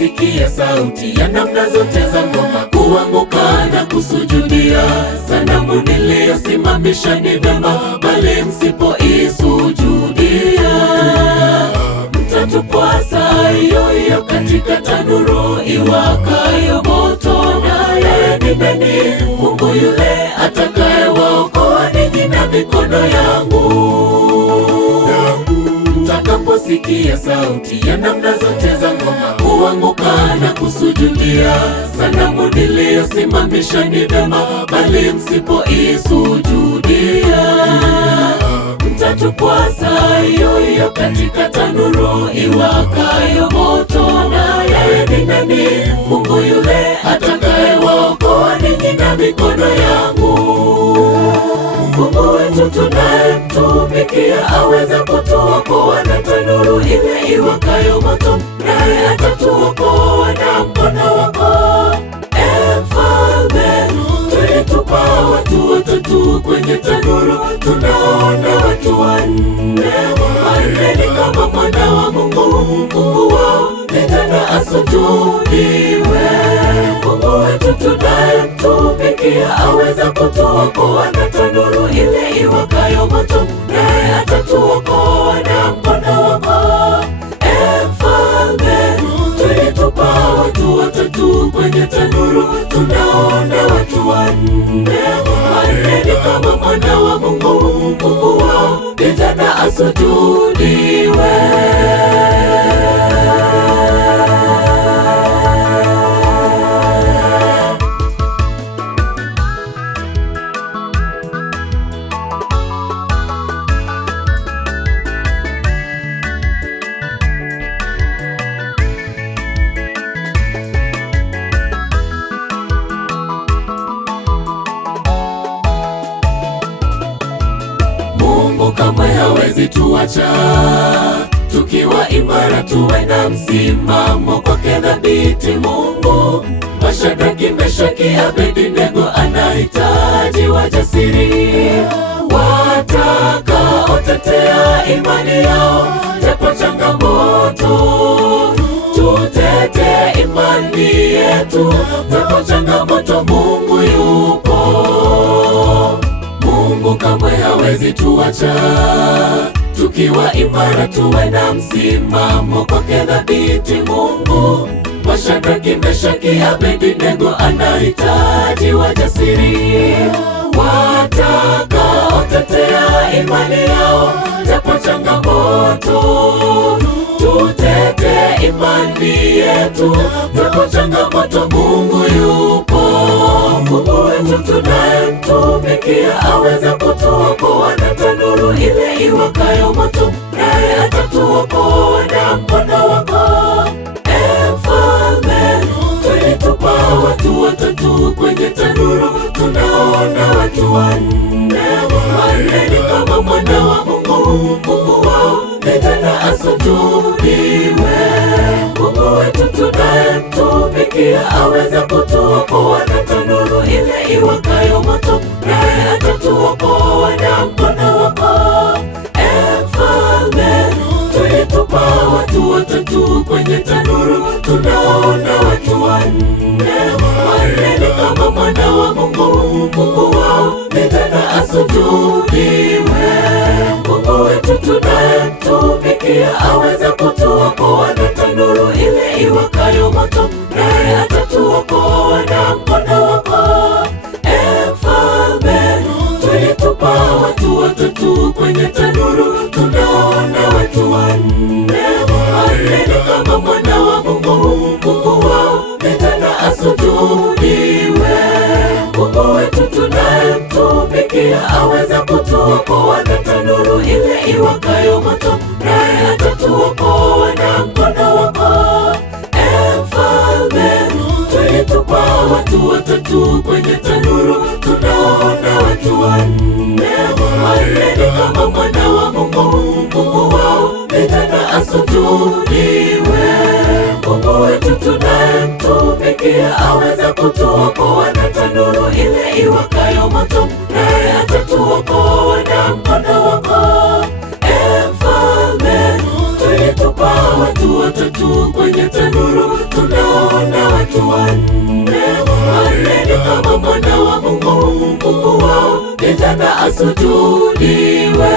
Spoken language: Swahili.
Mtakaposikia sauti ya namna zote za ngoma, kuanguka na kusujudia sanamu niliyosimamisha ni vyema, bali msipoisujudia mtatupwa saa hiyo hiyo katika tanuru iwakayo moto. Naye ni nani? Mungu yule atakayewaokoa ninyi na mikono yangu. Mtakaposikia sauti ya namna zote za ngoma, kuanguka na kusujudia sanamu niliyosimamisha ni vyema, bali msipoisujudia mtatupwa saa hiyo hiyo katika tanuru iwakayo moto. Naye ni nani? Mungu yule atakayewaokoa ninyi na mikono yangu. Mungu wetu tunayemtumikia aweza kutuokoa na tanuru ile iwakayo moto, naye atatuokoa na mkono wako, Mfalme. Tulitupa watu watatu kwenye tanuru, tunaona watu wanne. Wanne ni kama mwana wa Mungu, Mungu wao vijana asujudiwe. Mungu wetu tunayemtumikia aweza kutuokoa na tanuru ile iwakayo moto, naye atatuokoa na mkono wako, Mfalme. Tulitupa watu watatu kwenye tanuru, tunaona watu wanne. Wanne ni kama mwana wa Mungu, Mungu wao vijana asujudiwe. Mungu kamwe hawezi tuacha tukiwa imara, tuwe na msimamo kwake thabiti. Mungu wa Shadraki, Meshaki, Abednego anahitaji wajasiri watakaotetea imani yao japo changamoto. Tutete imani yetu japo changamoto, Mungu yupo. Mungu kamwe hawezi tuacha tukiwa imara, tuwe na msimamo kwake thabiti. Mungu wa Shadraki, Meshaki, Abednego anahitaji wajasiri watakaotetea imani yao japo changamoto. Tutete imani yetu japo changamoto, Mungu yupo. Mungu wetu tunayemtumikia aweza kutuokoa na tanuru ile iwakayo moto, naye atatuokoa na mkono wako, Mfalme. Tulitupa watu watatu kwenye tanuru, tunaona watu wanne. Wanne ni kama mwana wa Mungu, Mungu wao vijana asujudiwe. Mungu wetu tunayemtumikia aweza kutuokoa na tanuru ile iwakayo moto, naye atatuokoa na mkono wako, Mfalme. Tulitupa watu watatu kwenye tanuru, tunaona watu wanne. Wanne ni kama mwana wa Mungu, Mungu wao vijana asujudiwe. Mungu wetu tunayemtumikia aweza kutuokoa na tanuru ile iwakayo moto, naye atatuokoa na mkono wako, Mfalme. Tulitupa watu watatu kwenye tanuru, tunaona watu wanne. Wanne ni kama mwana wa Mungu, Mungu wao vijana asujudiwe. Mungu wetu tunayemtumikia aweza kutuokoa na tanuru ile iwakayo moto, naye atatuokoa na mkono wako, Mfalme. Tulitupa watu watatu kwenye tanuru, tunaona watu wanne. Wanne ni kama mwana wa Mungu, Mungu wao vijana asujudiwe. Mungu wetu tunayemtumikia aweza kutuokoa na tanuru ile iwakayo moto, naye atatuokoa na mkono wako, Mfalme. Tulitupa Hapa watu watatu kwenye tanuru, tunaona watu wanne. Aliye kama mwana wa Mungu, Mungu wao kijana asujudiwe.